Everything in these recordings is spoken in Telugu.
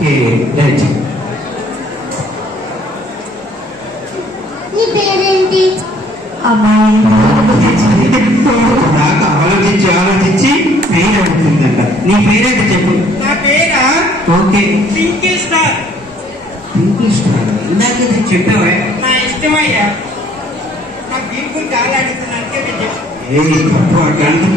Okay right. నీ పేరేంటి? అమ్మాయి నాకు ఆలోచించి ఆలోచించి పేరు అవుతుందంట. నీ పేరేంటి చెప్పు. నా పేరా okay Pinky Star. Pinky Star. ఇందాక చెప్పావే. నా ఇష్టమయ్యా. నా పీపుల్ చాలా అడుగుతున్నాకే నేను చెప్పాను. ఏ తప్పు అట్లాంటి.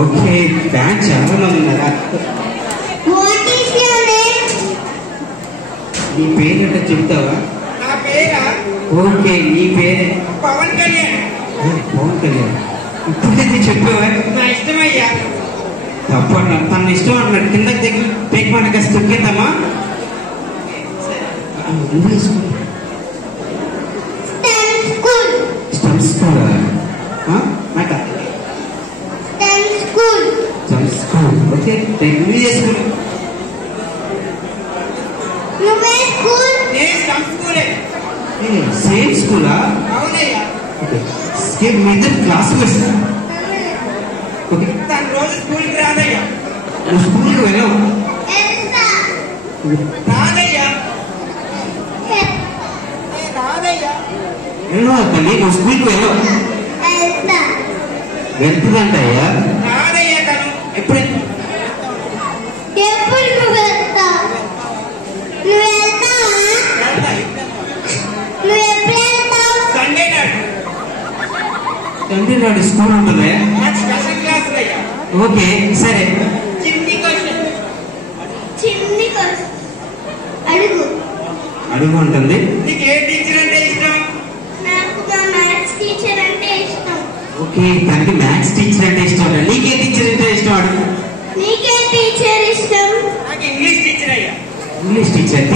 ఓకే బ్యాచ్ చాలా మంది ఉన్నారా? What is your name? నీ పేరేంటో చెప్తావా? నా పేరా ఓకే నీ పేరే పవన్ కళ్యాణ్. పవన్ కళ్యాణ్. ఇప్పుడు చెప్పావా? నా ఇష్టమయ్యా. తప్పు అన్నాడు. తన ఇష్టం అన్నాడు. కింద టేక్ మనకి తొక్కేద్దామా? STEM school. STEM school. నాకు STEM school. STEM school. Okay English school. నువ్వే స్కూల్? నేను సమ్ స్కూలే. సేమ్ స్కూలా? అవునయ్యా. సేమ్ మీ ఇద్దరు క్లాస్మేట్స్. ఓకే తను రోజు స్కూల్కి రాదయ్యా. నువ్వు స్కూల్కి వెళ్ళావు? వెళ్తా. రాదయ్యా. రాదయ్యా. వెళ్ళావు తల్లి. నువ్వు స్కూల్కి వెళ్ళావు? వెళ్తా. వెళ్తుందంటయ్యా. రాదయ్యా తను. ఎప్పుడు ఎప్పుడు నువ్వు వెళ్తావు? నువ్వు వెళ్తావా? వెళ్తా. నువ్వు ఎప్పుడు వెళ్తావు? సండే నాడు తండ్రి నాడు స్కూల్ ఉంటుందా? నాకు స్పెషల్ క్లాసులు అయ్యా. ఓకే సరే. చిన్ని క్వశ్చన్. చిన్ని కోసం అడుగు. అడుగు ఉంటుంది. నీకు ఏ టీచర్ అంటే ఇష్టం? నాకు మా మ్యాథ్స్ టీచర్ అంటే ఇష్టం. ఓకే తనకి మ్యాథ్స్ టీచర్ అంటే ఇష్టం. నీకే టీచర్ అంటే ఇష్టం? అడుగు. నీకే టీచర్ ఇష్టం? నాకు ఇంగ్లీష్ టీచర్ అయ్యా. English teacher.